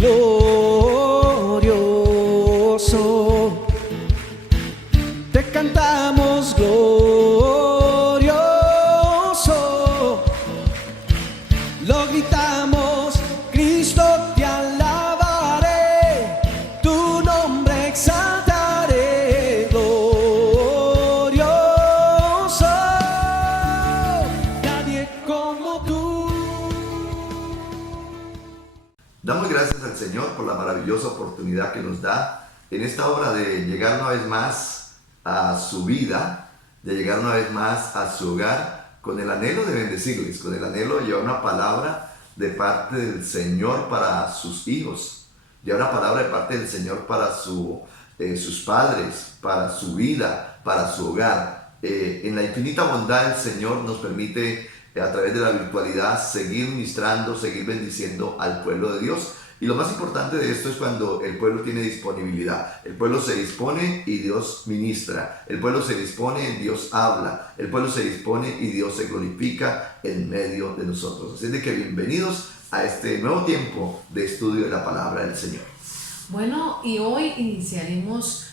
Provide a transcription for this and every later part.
glorioso. Te cantamos glorioso. Lo gritamos, Cristo te alabaré, tu nombre exaltaré, glorioso, nadie como tú. Damos gracias al Señor por la maravillosa oportunidad que nos da en esta hora de llegar una vez más a su vida, de llegar una vez más a su hogar, con el anhelo de bendecirles, con el anhelo de llevar una palabra de parte del Señor para sus hijos, llevar una palabra de parte del Señor para sus padres, para su vida, para su hogar. En la infinita bondad del Señor nos permite a través de la virtualidad seguir ministrando, seguir bendiciendo al pueblo de Dios. Y lo más importante de esto es cuando el pueblo tiene disponibilidad. El pueblo se dispone y Dios ministra. El pueblo se dispone y Dios habla. El pueblo se dispone y Dios se glorifica en medio de nosotros. Así de que bienvenidos a este nuevo tiempo de estudio de la palabra del Señor. Bueno, y hoy iniciaremos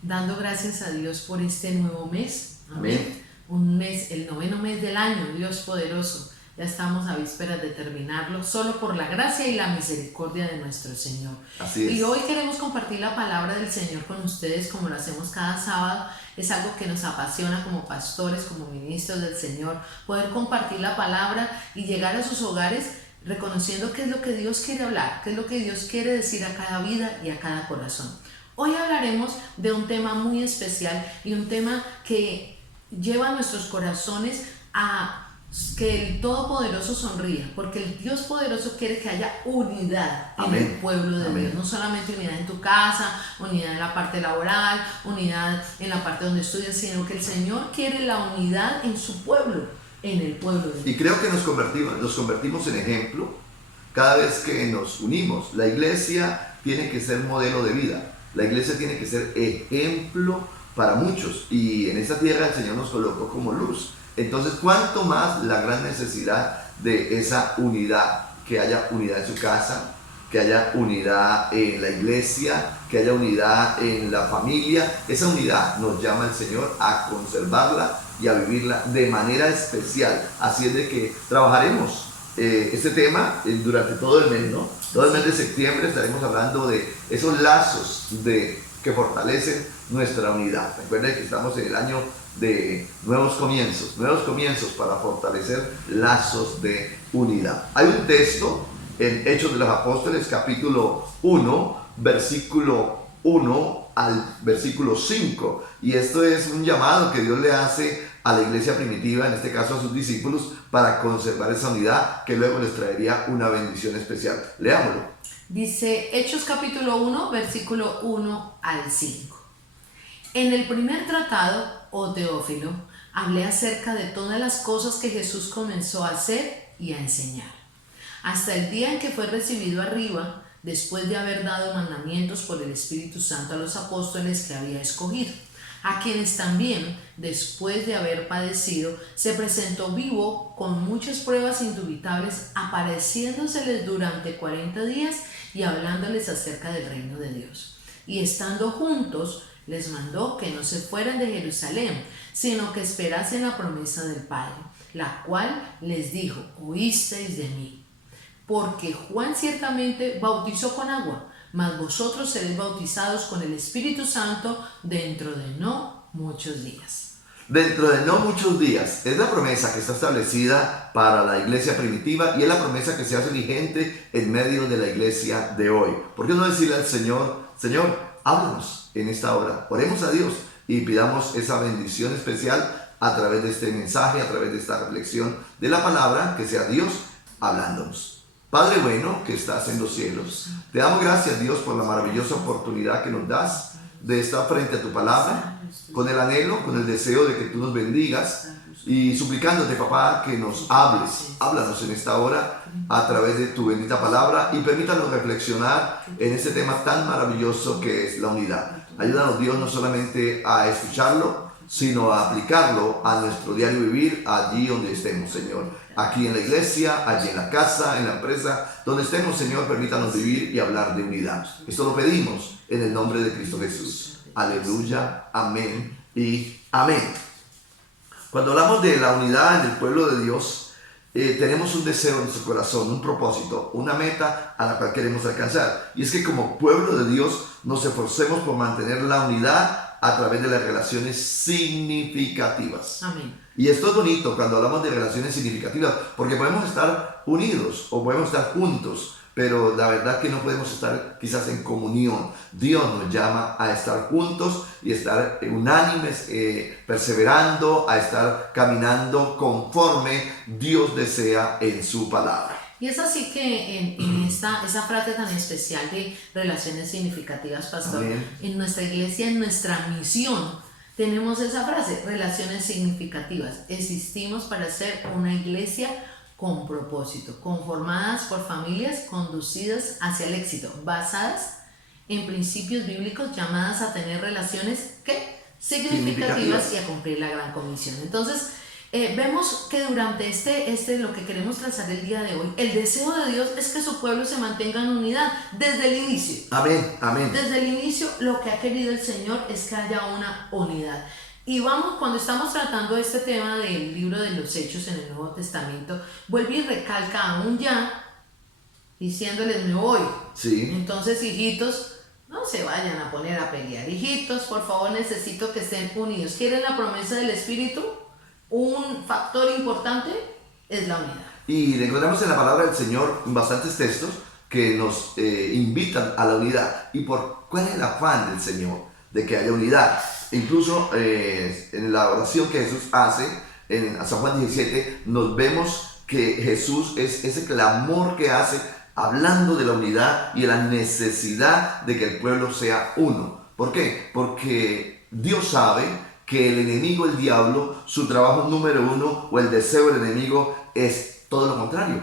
dando gracias a Dios por este nuevo mes. Amén. Un mes, el 9º mes del año, Dios poderoso. Ya estamos a vísperas de terminarlo, solo por la gracia y la misericordia de nuestro Señor. Así es. Y hoy queremos compartir la palabra del Señor con ustedes, como lo hacemos cada sábado. Es algo que nos apasiona como pastores, como ministros del Señor, poder compartir la palabra y llegar a sus hogares reconociendo qué es lo que Dios quiere hablar, qué es lo que Dios quiere decir a cada vida y a cada corazón. Hoy hablaremos de un tema muy especial y un tema que lleva a nuestros corazones a que el Todopoderoso sonría, porque el Dios poderoso quiere que haya unidad en Amén. el pueblo de Amén. Dios, no solamente unidad en tu casa, unidad en la parte laboral, unidad en la parte donde estudias, sino que el Señor quiere la unidad en su pueblo, en el pueblo de Dios. Y creo que nos convertimos en ejemplo cada vez que nos unimos. La iglesia tiene que ser modelo de vida. La iglesia tiene que ser ejemplo para muchos. Y en esta tierra el Señor nos colocó como luz. Entonces, ¿cuánto más la gran necesidad de esa unidad? Que haya unidad en su casa, que haya unidad en la iglesia, que haya unidad en la familia. Esa unidad nos llama el Señor a conservarla y a vivirla de manera especial. Así es de que trabajaremos este tema durante todo el mes, ¿no? Todo el mes de septiembre estaremos hablando de esos lazos que fortalecen nuestra unidad. Recuerden que estamos en el año de nuevos comienzos para fortalecer lazos de unidad. Hay un texto en Hechos de los Apóstoles, capítulo 1, versículo 1 al versículo 5, y esto es un llamado que Dios le hace a la iglesia primitiva, en este caso a sus discípulos, para conservar esa unidad que luego les traería una bendición especial. Leámoslo. Dice Hechos capítulo 1, versículo 1 al 5. En el primer tratado, oh Teófilo, hablé acerca de todas las cosas que Jesús comenzó a hacer y a enseñar, hasta el día en que fue recibido arriba, después de haber dado mandamientos por el Espíritu Santo a los apóstoles que había escogido, a quienes también, después de haber padecido, se presentó vivo con muchas pruebas indubitables, apareciéndoseles durante 40 días y hablándoles acerca del reino de Dios. Y estando juntos, les mandó que no se fueran de Jerusalén, sino que esperasen la promesa del Padre, la cual les dijo: oísteis de mí. Porque Juan ciertamente bautizó con agua, mas vosotros seréis bautizados con el Espíritu Santo dentro de no muchos días. Dentro de no muchos días. Es la promesa que está establecida para la iglesia primitiva y es la promesa que se hace vigente en medio de la iglesia de hoy. ¿Por qué no decirle al Señor: Señor, háblanos en esta hora? Oremos a Dios y pidamos esa bendición especial a través de este mensaje, a través de esta reflexión de la palabra, que sea Dios hablándonos. Padre bueno que estás en los cielos, te damos gracias, Dios, por la maravillosa oportunidad que nos das de estar frente a tu palabra, con el anhelo, con el deseo de que tú nos bendigas y suplicándote, papá, que nos hables. Háblanos en esta hora a través de tu bendita palabra y permítanos reflexionar en este tema tan maravilloso que es la unidad. Ayúdanos, Dios, no solamente a escucharlo, sino a aplicarlo a nuestro diario vivir allí donde estemos, Señor. Aquí en la iglesia, allí en la casa, en la empresa, donde estemos, Señor, permítanos vivir y hablar de unidad. Esto lo pedimos en el nombre de Cristo Jesús. Aleluya, amén y amén. Cuando hablamos de la unidad en el pueblo de Dios, tenemos un deseo en nuestro corazón, un propósito, una meta a la cual queremos alcanzar. Y es que como pueblo de Dios nos esforcemos por mantener la unidad a través de las relaciones significativas. Amén. Y esto es bonito cuando hablamos de relaciones significativas, porque podemos estar unidos o podemos estar juntos, pero la verdad que no podemos estar quizás en comunión. Dios nos llama a estar juntos y estar unánimes, perseverando, a estar caminando conforme Dios desea en su palabra. Y es así que en esa frase tan especial de relaciones significativas, pastor, Amén. en nuestra iglesia, en nuestra misión, tenemos esa frase, relaciones significativas. Existimos para ser una iglesia con propósito, conformadas por familias conducidas hacia el éxito, basadas en principios bíblicos, llamadas a tener relaciones ¿qué? Significativas y a cumplir la gran comisión. Entonces, vemos que durante lo que queremos trazar el día de hoy, el deseo de Dios es que su pueblo se mantenga en unidad desde el inicio. Amén, amén. Desde el inicio, lo que ha querido el Señor es que haya una unidad. Y cuando estamos tratando este tema del libro de los Hechos en el Nuevo Testamento, vuelve y recalca aún ya, diciéndoles me voy. Sí. Entonces, hijitos, no se vayan a poner a pelear. Hijitos, por favor, necesito que estén unidos. ¿Quieren la promesa del Espíritu? Un factor importante es la unidad. Y encontramos en la palabra del Señor bastantes textos que nos invitan a la unidad. ¿Y cuál es el afán del Señor de que haya unidad? Incluso en la oración que Jesús hace en San Juan 17, nos vemos que Jesús es ese clamor que hace hablando de la unidad y de la necesidad de que el pueblo sea uno. ¿Por qué? Porque Dios sabe que el enemigo, el diablo, su trabajo número uno o el deseo del enemigo es todo lo contrario,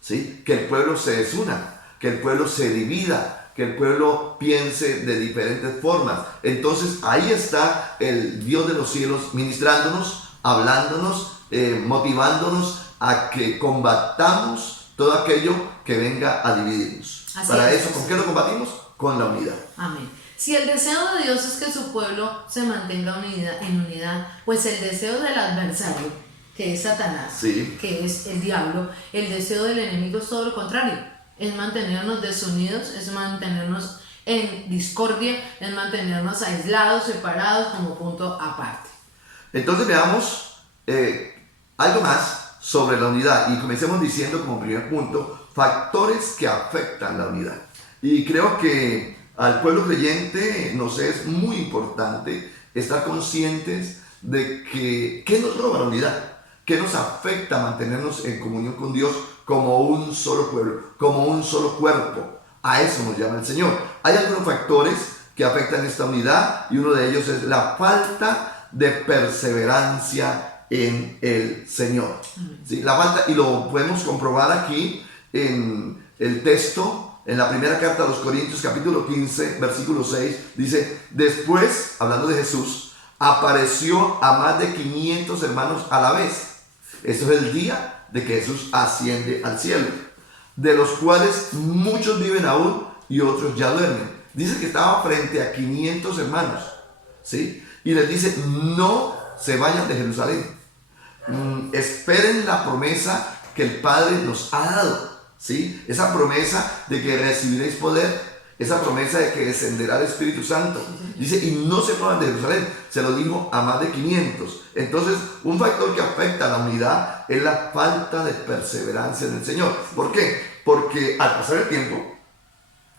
¿sí? Que el pueblo se desuna, que el pueblo se divida, que el pueblo piense de diferentes formas. Entonces ahí está el Dios de los cielos ministrándonos, hablándonos, motivándonos a que combatamos todo aquello que venga a dividirnos. Así Para es. eso, ¿con qué lo combatimos? Con la unidad. Amén. Si el deseo de Dios es que su pueblo se mantenga en unidad, pues el deseo del adversario, que es Satanás, Sí. que es el diablo, el deseo del enemigo es todo lo contrario. Es mantenernos desunidos, es mantenernos en discordia, es mantenernos aislados, separados como punto aparte. Entonces veamos algo más sobre la unidad y comencemos diciendo como primer punto factores que afectan la unidad. Y creo que al pueblo creyente nos es muy importante estar conscientes de que ¿qué nos roba la unidad? ¿Qué nos afecta mantenernos en comunión con Dios como un solo pueblo, como un solo cuerpo? A eso nos llama el Señor. Hay algunos factores que afectan esta unidad y uno de ellos es la falta de perseverancia en el Señor. ¿Sí? La falta, y lo podemos comprobar aquí en el texto, en la primera carta a los Corintios, capítulo 15, versículo 6, dice, después, hablando de Jesús, apareció a más de 500 hermanos a la vez. Esto es el día de que Jesús asciende al cielo, de los cuales muchos viven aún y otros ya duermen. Dice que estaba frente a 500 hermanos, ¿sí? Y les dice, no se vayan de Jerusalén. Esperen la promesa que el Padre nos ha dado, ¿sí? Esa promesa de que recibiréis poder, esa promesa de que descenderá el Espíritu Santo. Dice, y no se muevan de Jerusalén. Se lo dijo a más de 500. Entonces, un factor que afecta a la unidad es la falta de perseverancia en el Señor. ¿Por qué? Porque al pasar el tiempo,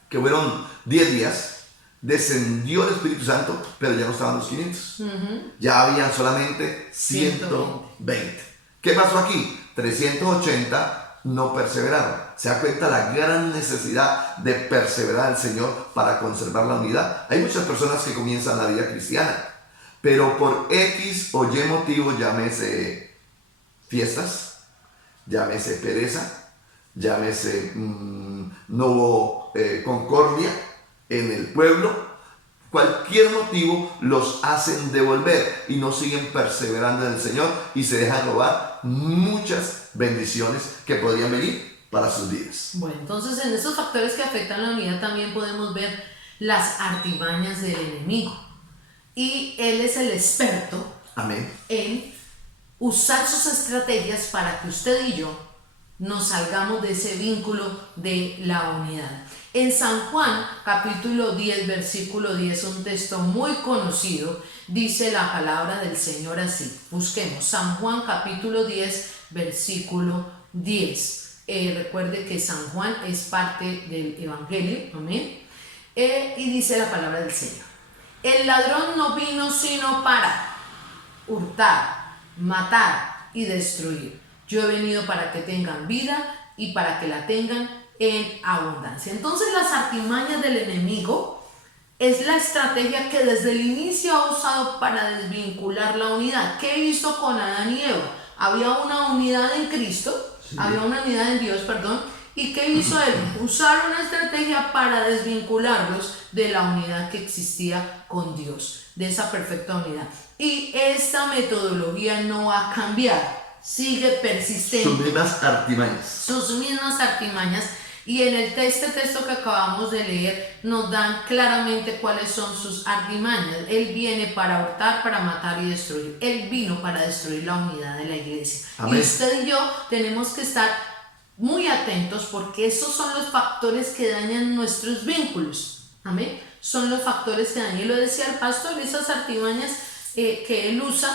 que fueron 10 días, descendió el Espíritu Santo, pero ya no estaban los 500. Ya habían solamente 120. ¿Qué pasó aquí? 380 no perseveraron. Se da cuenta la gran necesidad de perseverar al Señor para conservar la unidad. Hay muchas personas que comienzan la vida cristiana, pero por X o Y motivo, llámese fiestas, llámese pereza, llámese no hubo concordia en el pueblo, Cualquier motivo los hacen devolver y no siguen perseverando en el Señor y se dejan robar muchas bendiciones que podrían venir para sus vidas. Bueno, entonces en estos factores que afectan la unidad también podemos ver las artimañas del enemigo. Y él es el experto Amén. en usar sus estrategias para que usted y yo nos salgamos de ese vínculo de la unidad. En San Juan, capítulo 10, versículo 10, un texto muy conocido, dice la palabra del Señor así. Busquemos San Juan, capítulo 10, versículo 10. Recuerde que San Juan es parte del Evangelio, amén. Y dice la palabra del Señor. El ladrón no vino sino para hurtar, matar y destruir. Yo he venido para que tengan vida y para que la tengan en abundancia. Entonces las artimañas del enemigo es la estrategia que desde el inicio ha usado para desvincular la unidad. ¿Qué hizo con Adán y Eva? Había una unidad en Cristo, había una unidad en Dios, perdón. ¿Y qué hizo él? Usar una estrategia para desvincularlos de la unidad que existía con Dios, de esa perfecta unidad. Y esta metodología no va a cambiar, sigue persistente. Sus mismas artimañas. Sus mismas artimañas. Y en este texto que acabamos de leer nos dan claramente cuáles son sus artimañas. Él viene para hurtar, para matar y destruir. Él vino para destruir la unidad de la iglesia. Amén. Y usted y yo tenemos que estar muy atentos porque esos son los factores que dañan nuestros vínculos. Amén. Son los factores que dañan. Y lo decía el pastor, esas artimañas que él usa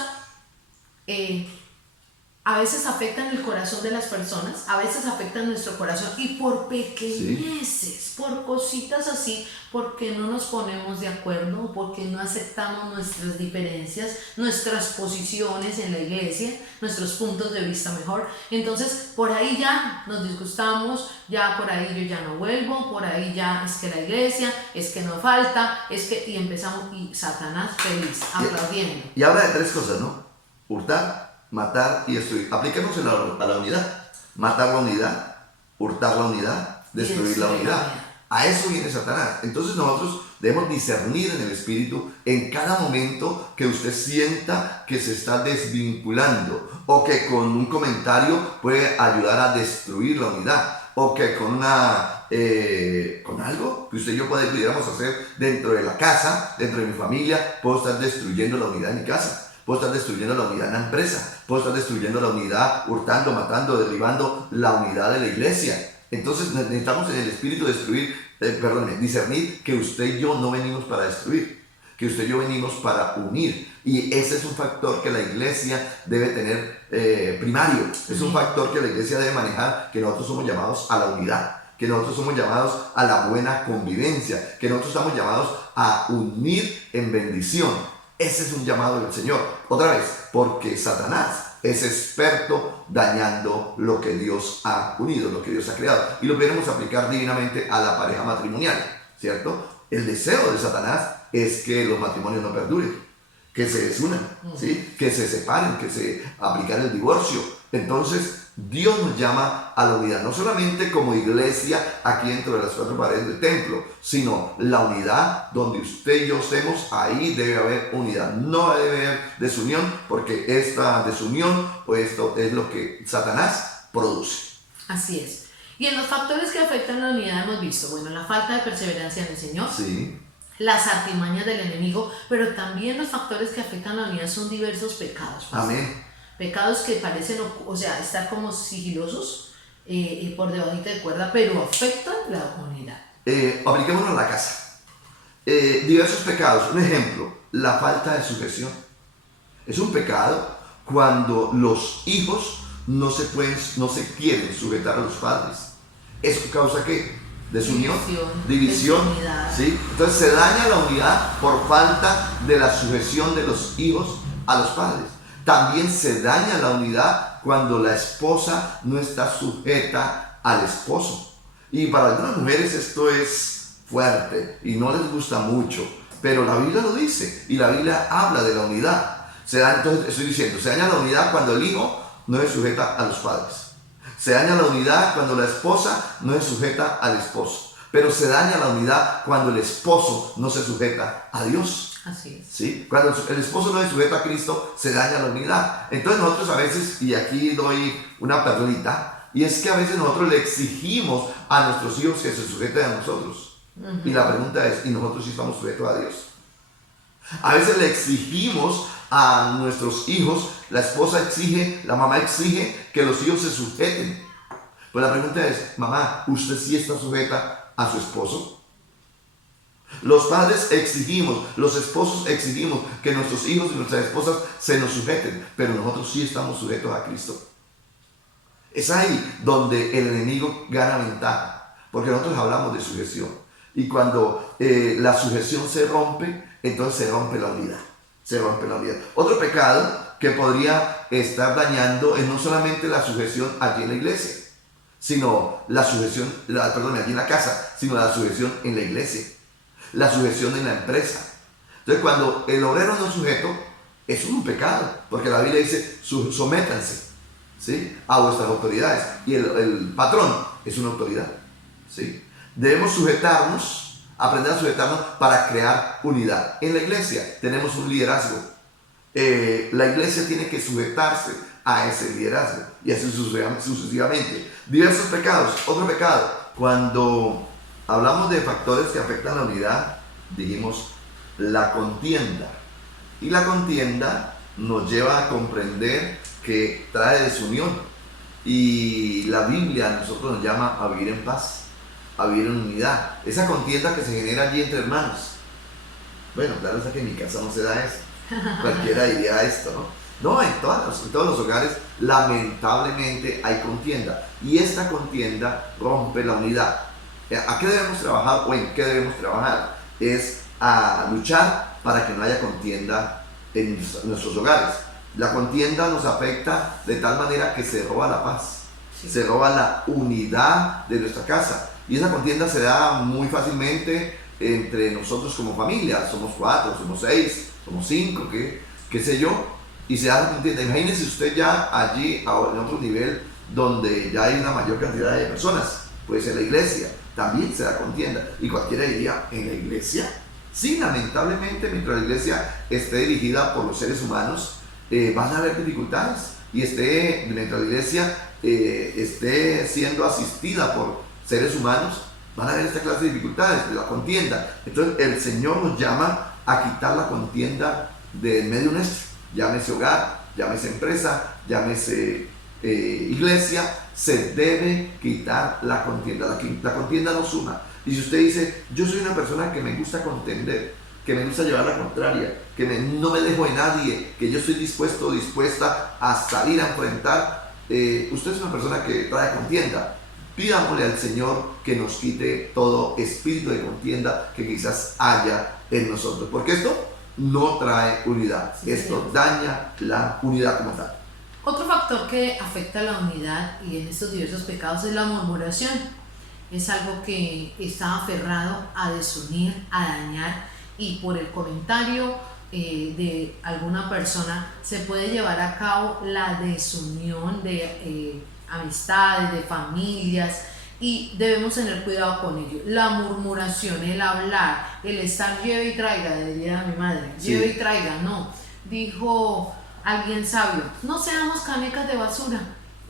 a veces afectan el corazón de las personas, a veces afectan nuestro corazón y por pequeñeces, por cositas así, porque no nos ponemos de acuerdo, porque no aceptamos nuestras diferencias, nuestras posiciones en la iglesia, nuestros puntos de vista mejor. Entonces por ahí ya nos disgustamos, ya por ahí yo ya no vuelvo, por ahí ya es que la iglesia, es que no falta, es que, y empezamos, y Satanás feliz, aplaudiendo. Y habla de tres cosas, ¿no? Hurtar, matar y destruir. Apliquemos a la unidad. Matar la unidad, hurtar la unidad, destruir la unidad. A eso viene Satanás. Entonces nosotros debemos discernir en el espíritu en cada momento que usted sienta que se está desvinculando o que con un comentario puede ayudar a destruir la unidad o que con algo que usted y yo pudiéramos hacer dentro de la casa, dentro de mi familia, puedo estar destruyendo la unidad de mi casa. Puedo estar destruyendo la unidad en la empresa, puedo estar destruyendo la unidad, hurtando, matando, derribando la unidad de la iglesia. Entonces necesitamos en el espíritu discernir que usted y yo no venimos para destruir, que usted y yo venimos para unir. Y ese es un factor que la iglesia debe tener primario, es un factor que la iglesia debe manejar, que nosotros somos llamados a la unidad, que nosotros somos llamados a la buena convivencia, que nosotros estamos llamados a unir en bendición. Ese es un llamado del Señor. Otra vez, porque Satanás es experto dañando lo que Dios ha unido, lo que Dios ha creado. Y lo queremos aplicar divinamente a la pareja matrimonial, ¿cierto? El deseo de Satanás es que los matrimonios no perduren, que se desunan, ¿sí? Que se separen, que se aplique el divorcio. Entonces, Dios nos llama a la unidad, no solamente como iglesia aquí dentro de las cuatro paredes del templo, sino la unidad donde usted y yo estemos, ahí debe haber unidad, no debe haber desunión, porque esta desunión o esto es lo que Satanás produce. Así es. Y en los factores que afectan la unidad hemos visto, bueno, la falta de perseverancia en el Señor, Sí. las artimañas del enemigo, pero también los factores que afectan la unidad son diversos pecados. Amén. Pecados que parecen, o sea, estar como sigilosos por debajito de cuerda, pero afectan la unidad. Apliquémonos a la casa. Diversos pecados. Un ejemplo, la falta de sujeción. Es un pecado cuando los hijos no se quieren sujetar a los padres. ¿Eso causa qué? Desunión, división, ¿sí? Entonces se daña la unidad por falta de la sujeción de los hijos a los padres. También se daña la unidad cuando la esposa no está sujeta al esposo. Y para algunas mujeres esto es fuerte y no les gusta mucho, pero la Biblia lo dice y la Biblia habla de la unidad. Entonces estoy diciendo, se daña la unidad cuando el hijo no es sujeta a los padres. Se daña la unidad cuando la esposa no es sujeta al esposo. Pero se daña la unidad cuando el esposo no se sujeta a Dios. Así es. ¿Sí? Cuando el esposo no se sujeta a Cristo, se daña la unidad. Entonces nosotros a veces, y aquí doy una perlita, y es que a veces nosotros le exigimos a nuestros hijos que se sujeten a nosotros. Y la pregunta es, ¿y nosotros sí estamos sujetos a Dios? A veces le exigimos a nuestros hijos, la esposa exige, la mamá exige que los hijos se sujeten. Pues la pregunta es, mamá, ¿usted sí está sujeta a su esposo? Los padres exigimos, los esposos exigimos que nuestros hijos y nuestras esposas se nos sujeten, pero nosotros sí estamos sujetos a Cristo. Es ahí donde el enemigo gana ventaja, porque nosotros hablamos de sujeción. Y cuando la sujeción se rompe, entonces se rompe la unidad. Se rompe la unidad. Otro pecado que podría estar dañando es no solamente la sujeción allí en la iglesia, sino la sujeción, allí en la casa, sino la sujeción en la iglesia, la sujeción en la empresa. Entonces, cuando el obrero no es sujeto, eso es un pecado, porque la Biblia dice, sométanse, ¿sí?, a vuestras autoridades. Y el patrón es una autoridad, ¿sí? Debemos sujetarnos, aprender a sujetarnos para crear unidad. En la iglesia tenemos un liderazgo. La iglesia tiene que sujetarse a ese liderazgo y así sucesivamente. Diversos pecados. Otro pecado, cuando hablamos de factores que afectan la unidad, dijimos la contienda. Y la contienda nos lleva a comprender que trae desunión. Y la Biblia a nosotros nos llama a vivir en paz, a vivir en unidad. Esa contienda que se genera allí entre hermanos. Bueno, claro es que en mi casa no se da eso. Cualquiera diría esto, ¿no? No, en todos los hogares lamentablemente hay contienda. Y esta contienda rompe la unidad. ¿A qué debemos trabajar o en qué debemos trabajar? Es a luchar para que no haya contienda en nuestros hogares. La contienda nos afecta de tal manera que se roba la paz, sí, se roba la unidad de nuestra casa. Y esa contienda se da muy fácilmente entre nosotros como familia. Somos 4, somos 6, somos 5, qué sé yo. Y se da la contienda. Imagínense usted ya allí en otro nivel donde ya hay una mayor cantidad de personas. Puede ser la iglesia, también se da contienda. Y cualquiera diría, ¿en la iglesia? Sí, lamentablemente, mientras la iglesia esté dirigida por los seres humanos, van a haber dificultades. Y mientras la iglesia esté siendo asistida por seres humanos, van a haber esta clase de dificultades, de la contienda. Entonces el Señor nos llama a quitar la contienda del medio nuestro. Llámese hogar, llámese empresa, llámese iglesia, se debe quitar la contienda. La contienda nos suma. Y si usted dice, yo soy una persona que me gusta contender, que me gusta llevar la contraria, que no me dejo de nadie, que yo estoy dispuesto o dispuesta a salir a enfrentar, usted es una persona que trae contienda. Pidámosle al Señor que nos quite todo espíritu de contienda que quizás haya en nosotros, porque esto no trae unidad, esto daña la unidad como tal. Otro factor que afecta la unidad y en estos diversos pecados es la murmuración. Es algo que está aferrado a desunir, a dañar, y por el comentario de alguna persona se puede llevar a cabo la desunión de amistades, de familias, y debemos tener cuidado con ello. La murmuración, el hablar, el estar lleve y traiga, diría mi madre, lleve y traiga, no. Dijo alguien sabio, no seamos canecas de basura.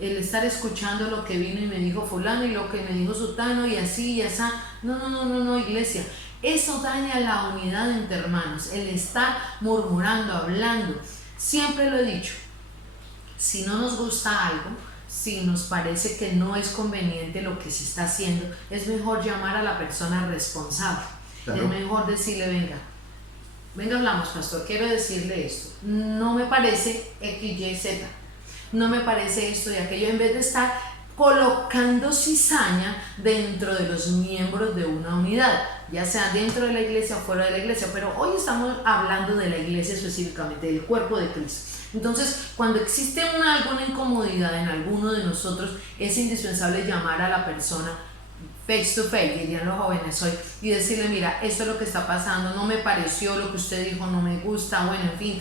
El estar escuchando lo que vino y me dijo fulano y lo que me dijo sutano y así y así. No, iglesia. Eso daña la unidad entre hermanos, el estar murmurando, hablando. Siempre lo he dicho, si no nos gusta algo, si nos parece que no es conveniente lo que se está haciendo, es mejor llamar a la persona responsable. Claro. Es mejor decirle, venga hablamos, pastor, quiero decirle esto, no me parece X, Y, Z, no me parece esto y aquello, en vez de estar colocando cizaña dentro de los miembros de una unidad, ya sea dentro de la iglesia o fuera de la iglesia, pero hoy estamos hablando de la iglesia específicamente, del cuerpo de Cristo. Entonces, cuando existe alguna incomodidad en alguno de nosotros, es indispensable llamar a la persona face to face, dirían los jóvenes hoy, y decirle, mira, esto es lo que está pasando, no me pareció lo que usted dijo, no me gusta, bueno, en fin,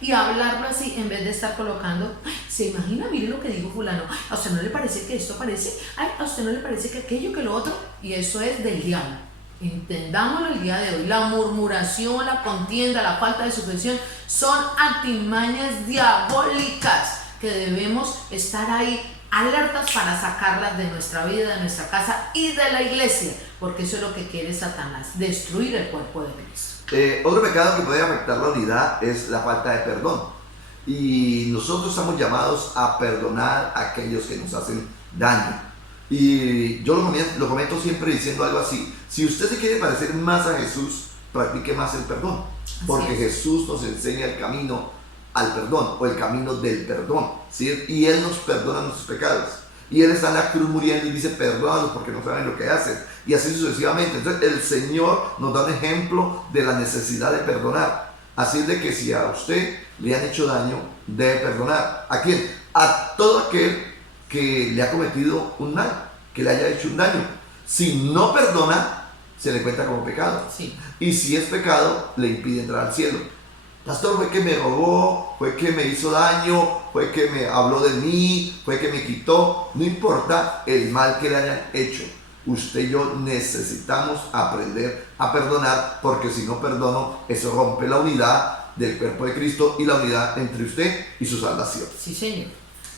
y hablarlo así en vez de estar colocando, ay, se imagina, mire lo que dijo fulano, ay, a usted no le parece que esto parece, ay, a usted no le parece que aquello, que lo otro, y eso es del diablo. Entendámoslo el día de hoy. La murmuración, la contienda, la falta de sujeción son artimañas diabólicas que debemos estar ahí alertas para sacarlas de nuestra vida, de nuestra casa y de la iglesia, porque eso es lo que quiere Satanás, destruir el cuerpo de Cristo. Otro pecado que puede afectar la unidad es la falta de perdón. Y nosotros estamos llamados a perdonar a aquellos que nos hacen daño. Y yo lo comento siempre diciendo algo así: si usted se quiere parecer más a Jesús, practique más el perdón, porque Jesús nos enseña el camino al perdón, o el camino del perdón, ¿sí? Y Él nos perdona nuestros pecados, y Él está en la cruz muriendo y dice, perdónalos porque no saben lo que hacen, y así sucesivamente. Entonces el Señor nos da un ejemplo de la necesidad de perdonar. Así es de que si a usted le han hecho daño, debe perdonar. ¿A quién? A todo aquel que le ha cometido un mal, que le haya hecho un daño. Si no perdona, se le cuenta como pecado. Sí. Y si es pecado, le impide entrar al cielo. Pastor, fue que me robó, fue que me hizo daño, fue que me habló de mí, fue que me quitó. No importa el mal que le hayan hecho. Usted y yo necesitamos aprender a perdonar, porque si no perdono, eso rompe la unidad del cuerpo de Cristo y la unidad entre usted y su salvación. Sí, Señor.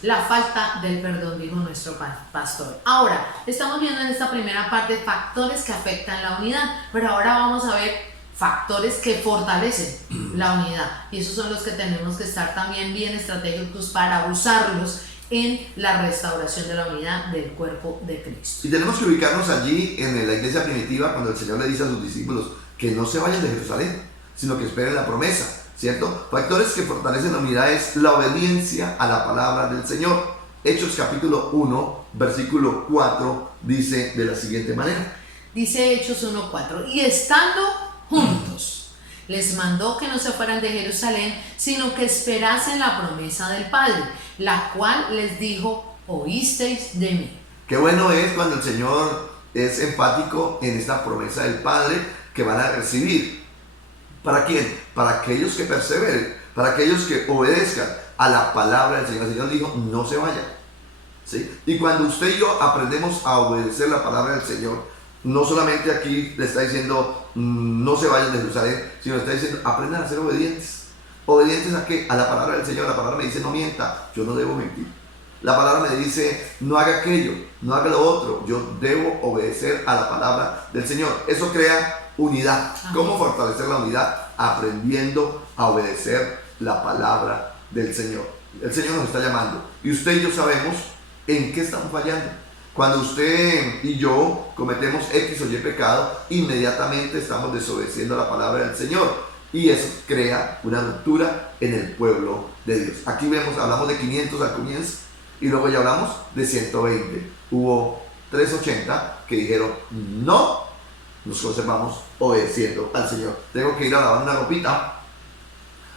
La falta del perdón, dijo nuestro pastor. Ahora, estamos viendo en esta primera parte factores que afectan la unidad, pero ahora vamos a ver factores que fortalecen la unidad, y esos son los que tenemos que estar también bien estratégicos para usarlos en la restauración de la unidad del cuerpo de Cristo. Y tenemos que ubicarnos allí en la iglesia primitiva, cuando el Señor le dice a sus discípulos que no se vayan de Jerusalén, sino que esperen la promesa, ¿cierto? Factores que fortalecen la unidad es la obediencia a la palabra del Señor. Hechos capítulo 1, versículo 4 dice de la siguiente manera. Dice Hechos 1:4, y estando juntos, les mandó que no se fueran de Jerusalén, sino que esperasen la promesa del Padre, la cual les dijo, oísteis de mí. Qué bueno es cuando el Señor es enfático en esta promesa del Padre que van a recibir. ¿Para quién? Para aquellos que perseveren, para aquellos que obedezcan a la palabra del Señor. El Señor dijo, no se vayan, ¿sí? Y cuando usted y yo aprendemos a obedecer la palabra del Señor, no solamente aquí le está diciendo no se vayan de Jerusalén, sino le está diciendo aprendan a ser obedientes. ¿Obedientes a qué? A la palabra del Señor. La palabra me dice no mienta, yo no debo mentir. La palabra me dice no haga aquello, no haga lo otro, yo debo obedecer a la palabra del Señor. Eso crea unidad. ¿Cómo fortalecer la unidad? Aprendiendo a obedecer la palabra del Señor. El Señor nos está llamando y usted y yo sabemos en qué estamos fallando. Cuando usted y yo cometemos X o Y pecado, inmediatamente estamos desobedeciendo la palabra del Señor, y eso crea una ruptura en el pueblo de Dios. Aquí hablamos de 500 al comienzo y luego ya hablamos de 120. Hubo 380 que dijeron no, nos conservamos obedeciendo al Señor. Tengo que ir a lavar una ropita,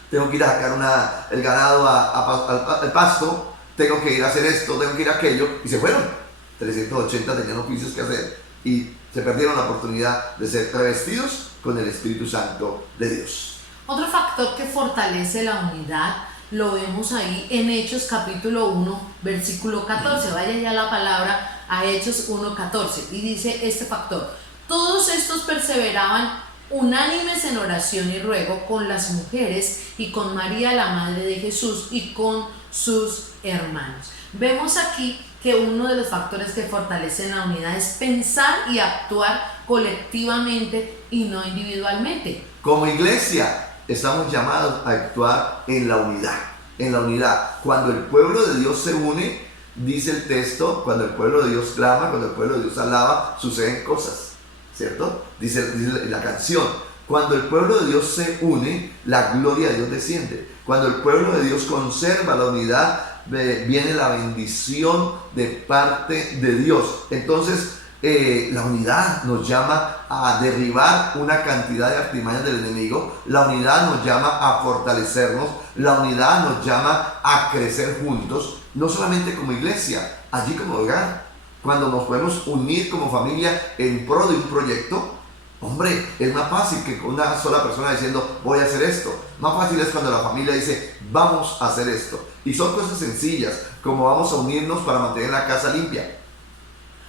tengo que ir a sacar el ganado al pasto, tengo que ir a hacer esto, tengo que ir a aquello, y se fueron. 380 tenían oficios que hacer y se perdieron la oportunidad de ser revestidos con el Espíritu Santo de Dios. Otro factor que fortalece la unidad lo vemos ahí en Hechos capítulo 1, versículo 14. Vaya ya la palabra a Hechos 1:14 y dice este factor: todos estos perseveraban unánimes en oración y ruego con las mujeres y con María la madre de Jesús y con sus hermanos. Vemos aquí que uno de los factores que fortalecen la unidad es pensar y actuar colectivamente y no individualmente. Como iglesia estamos llamados a actuar en la unidad. En la unidad. Cuando el pueblo de Dios se une, dice el texto, cuando el pueblo de Dios clama, cuando el pueblo de Dios alaba, suceden cosas, ¿cierto? Dice la canción. Cuando el pueblo de Dios se une, la gloria de Dios desciende. Cuando el pueblo de Dios conserva la unidad, viene la bendición de parte de Dios. Entonces la unidad nos llama a derribar una cantidad de artimañas del enemigo. La unidad nos llama a fortalecernos. La unidad nos llama a crecer juntos, no solamente como iglesia, allí como hogar, cuando nos podemos unir como familia en pro de un proyecto, hombre, es más fácil que con una sola persona diciendo voy a hacer esto. Más fácil es cuando la familia dice vamos a hacer esto. Y son cosas sencillas, como vamos a unirnos para mantener la casa limpia.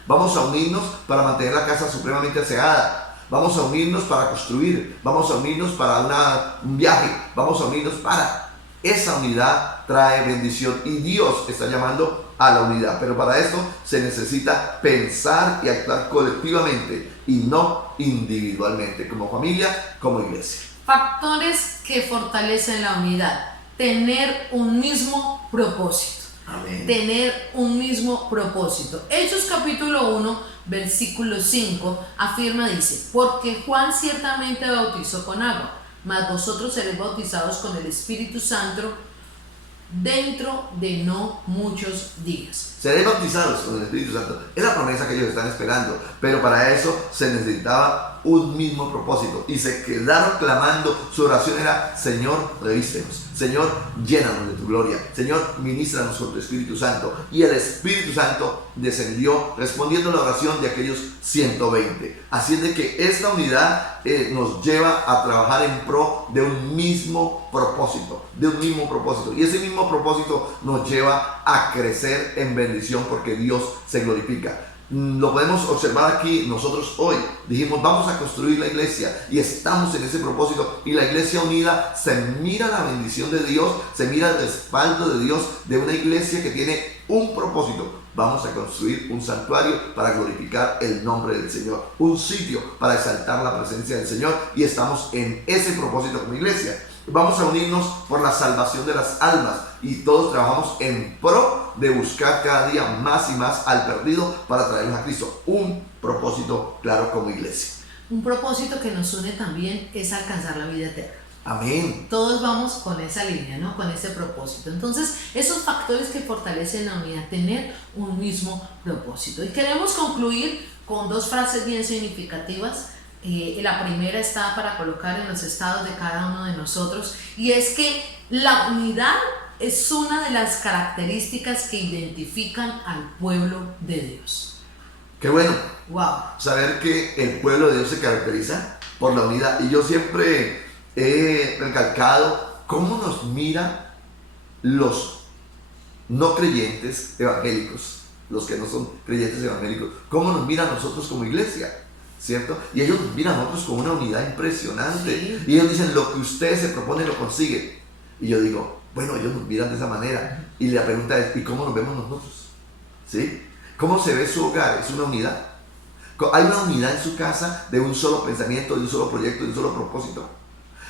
Vamos a unirnos para mantener la casa supremamente aseada. Vamos a unirnos para construir. Vamos a unirnos para un viaje. Vamos a unirnos para... Esa unidad trae bendición y Dios está llamando a la unidad. Pero para eso se necesita pensar y actuar colectivamente y no individualmente, como familia, como iglesia. Factores que fortalecen la unidad. Tener un mismo propósito. Amén. Tener un mismo propósito. Hechos capítulo 1, versículo 5 afirma, dice: porque Juan ciertamente bautizó con agua, mas vosotros seréis bautizados con el Espíritu Santo dentro de no muchos días. Seréis bautizados con el Espíritu Santo. Es la promesa que ellos están esperando. Pero para eso se necesitaba un mismo propósito. Y se quedaron clamando. Su oración era: Señor, revístenos. Señor, llénanos de tu gloria. Señor, ministranos con tu Espíritu Santo. Y el Espíritu Santo descendió respondiendo a la oración de aquellos 120. Así es de que esta unidad nos lleva a trabajar en pro de un mismo propósito. De un mismo propósito. Y ese mismo propósito nos lleva a crecer en bendición porque Dios se glorifica. Lo podemos observar aquí. Nosotros hoy dijimos vamos a construir la iglesia y estamos en ese propósito, y la iglesia unida se mira la bendición de Dios, se mira el respaldo de Dios de una iglesia que tiene un propósito. Vamos a construir un santuario para glorificar el nombre del Señor, un sitio para exaltar la presencia del Señor, y estamos en ese propósito como iglesia. Vamos a unirnos por la salvación de las almas y todos trabajamos en pro de buscar cada día más y más al perdido para traerlos a Cristo. Un propósito claro como iglesia. Un propósito que nos une también es alcanzar la vida eterna. Amén. Todos vamos con esa línea, ¿no? Con ese propósito. Entonces, esos factores que fortalecen la unidad, tener un mismo propósito. Y queremos concluir con dos frases bien significativas. La primera está para colocar en los estados de cada uno de nosotros, y es que la unidad es una de las características que identifican al pueblo de Dios. Qué bueno. Wow. Saber que el pueblo de Dios se caracteriza por la unidad. Y yo siempre he recalcado cómo nos miran los no creyentes evangélicos, los que no son creyentes evangélicos, cómo nos miran nosotros como iglesia, ¿cierto? Y ellos nos miran a nosotros con una unidad impresionante. Sí. Y ellos dicen, lo que ustedes se proponen lo consiguen. Y yo digo, bueno, ellos nos miran de esa manera. Y la pregunta es, ¿y cómo nos vemos nosotros? ¿Sí? ¿Cómo se ve su hogar? ¿Es una unidad? ¿Hay una unidad en su casa de un solo pensamiento, de un solo proyecto, de un solo propósito?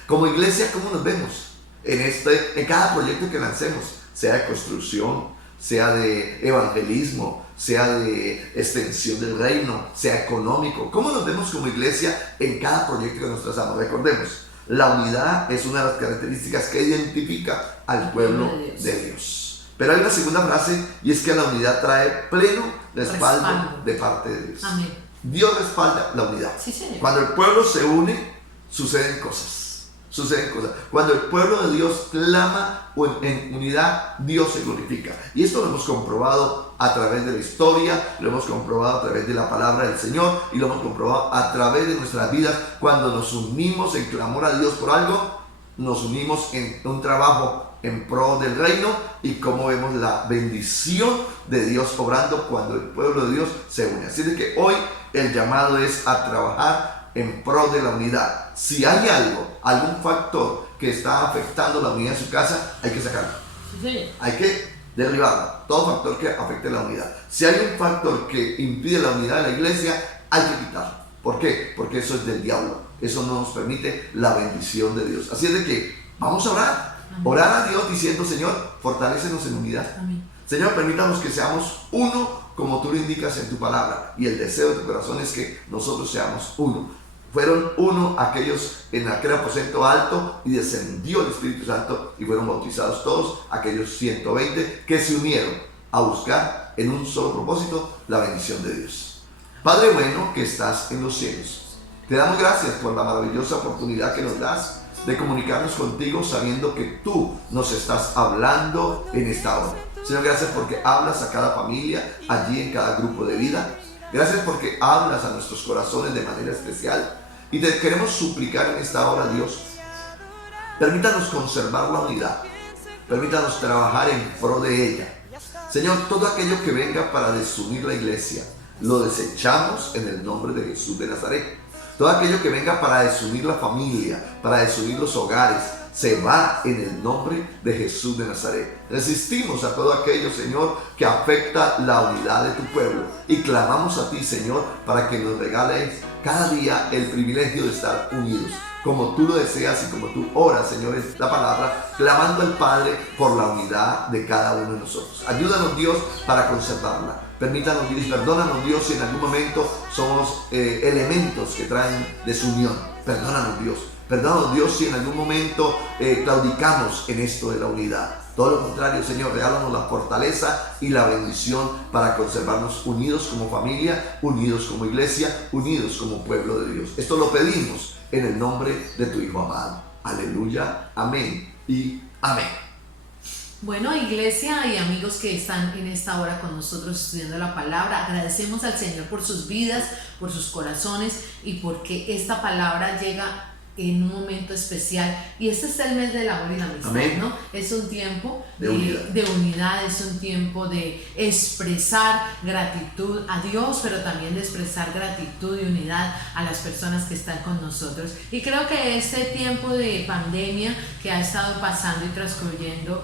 Como iglesia, ¿cómo nos vemos en cada proyecto que lancemos? Sea de construcción, sea de evangelismo, sea de extensión del reino, sea económico. ¿Cómo nos vemos como iglesia en cada proyecto que nos trazamos? Recordemos, la unidad es una de las características que identifica al pueblo de Dios. Pero hay una segunda frase, y es que la unidad trae pleno respaldo de parte de Dios. Amén. Dios respalda la unidad. Sí, señor. Cuando el pueblo se une, suceden cosas. Cuando el pueblo de Dios clama en unidad, Dios se glorifica. Y esto lo hemos comprobado a través de la historia, lo hemos comprobado a través de la palabra del Señor, y lo hemos comprobado a través de nuestras vidas. Cuando nos unimos en clamor a Dios por algo, nos unimos en un trabajo en pro del reino, y cómo vemos la bendición de Dios obrando cuando el pueblo de Dios se une. Así de que hoy el llamado es a trabajar en pro de la unidad. Si hay algún factor que está afectando la unidad en su casa, hay que sacarlo. Sí. Hay que derribarlo. Todo factor que afecte la unidad. Si hay un factor que impide la unidad de la iglesia, hay que quitarlo. ¿Por qué? Porque eso es del diablo. Eso no nos permite la bendición de Dios. Así es de que vamos a orar. Amén. Orar a Dios diciendo, Señor, fortalécenos en unidad. Amén. Señor, permítanos que seamos uno como tú lo indicas en tu palabra. Y el deseo de tu corazón es que nosotros seamos uno. Fueron uno aquellos en aquel aposento alto, y descendió el Espíritu Santo, y fueron bautizados todos aquellos 120 que se unieron a buscar en un solo propósito la bendición de Dios. Padre bueno que estás en los cielos, te damos gracias por la maravillosa oportunidad que nos das de comunicarnos contigo, sabiendo que tú nos estás hablando en esta hora. Señor, gracias porque hablas a cada familia, allí en cada grupo de vida. Gracias porque hablas a nuestros corazones de manera especial. Y te queremos suplicar en esta hora, Dios, permítanos conservar la unidad. Permítanos trabajar en pro de ella. Señor, todo aquello que venga para desunir la iglesia, lo desechamos en el nombre de Jesús de Nazaret. Todo aquello que venga para desunir la familia, para desunir los hogares, se va en el nombre de Jesús de Nazaret. Resistimos a todo aquello, Señor, que afecta la unidad de tu pueblo. Y clamamos a ti, Señor, para que nos regales cada día el privilegio de estar unidos, como tú lo deseas y como tú oras, Señor, en la palabra, clamando al Padre por la unidad de cada uno de nosotros. Ayúdanos, Dios, para conservarla. Permítanos, Dios, perdónanos, Dios, si en algún momento somos elementos que traen desunión. Perdónanos, Dios. Perdónanos, Dios, si en algún momento claudicamos en esto de la unidad. Todo lo contrario, Señor, regálanos la fortaleza y la bendición para conservarnos unidos como familia, unidos como iglesia, unidos como pueblo de Dios. Esto lo pedimos en el nombre de tu Hijo amado. Aleluya, amén y amén. Bueno, iglesia y amigos que están en esta hora con nosotros estudiando la palabra, agradecemos al Señor por sus vidas, por sus corazones y porque esta palabra llega en un momento especial. Y este es el mes del amor y la amistad, amén, ¿no? Es un tiempo de unidad, es un tiempo de expresar gratitud a Dios, pero también de expresar gratitud y unidad a las personas que están con nosotros. Y creo que este tiempo de pandemia que ha estado pasando y transcurriendo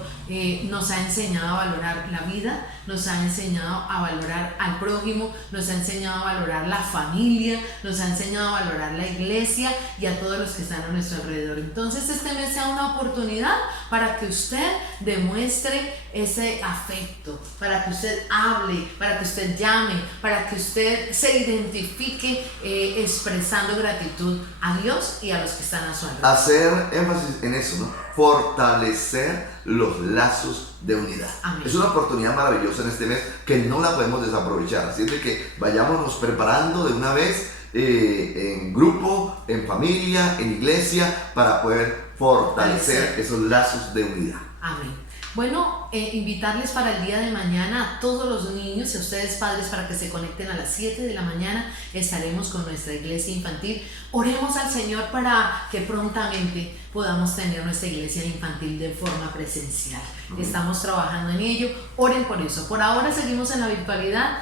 nos ha enseñado a valorar la vida, nos ha enseñado a valorar al prójimo, nos ha enseñado a valorar la familia, nos ha enseñado a valorar la iglesia y a todos los que están a nuestro alrededor. Entonces este mes sea una oportunidad para que usted demuestre ese afecto, para que usted hable, para que usted llame, para que usted se identifique expresando gratitud a Dios y a los que están a su alrededor. Hacer énfasis en eso, ¿no? Fortalecer los lazos de unidad. Amén. Es una oportunidad maravillosa en este mes que no la podemos desaprovechar. Así es de que vayámonos preparando de una vez en grupo, en familia, en iglesia, para poder fortalecer esos lazos de unidad. Amén. Bueno, invitarles para el día de mañana a todos los niños y a ustedes padres para que se conecten a las 7 de la mañana. Estaremos con nuestra iglesia infantil. Oremos al Señor para que prontamente podamos tener nuestra iglesia infantil de forma presencial. Estamos trabajando en ello. Oren por eso. Por ahora seguimos en la virtualidad.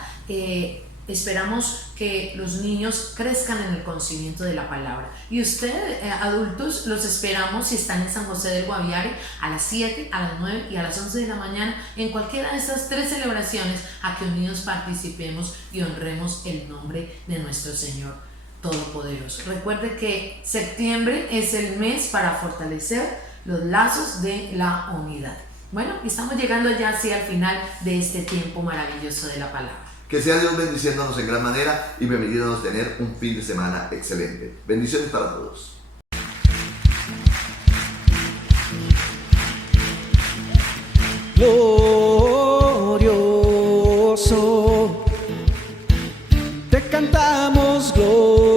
Esperamos que los niños crezcan en el conocimiento de la palabra. Y ustedes, adultos, los esperamos si están en San José del Guaviare a las 7, a las 9 y a las 11 de la mañana, en cualquiera de estas 3 celebraciones, a que unidos participemos y honremos el nombre de nuestro Señor Todopoderoso. Recuerde que septiembre es el mes para fortalecer los lazos de la unidad. Bueno, estamos llegando ya así al final de este tiempo maravilloso de la palabra. Que sea Dios bendiciéndonos en gran manera y permitiéndonos tener un fin de semana excelente. Bendiciones para todos. Glorioso, te cantamos gloria.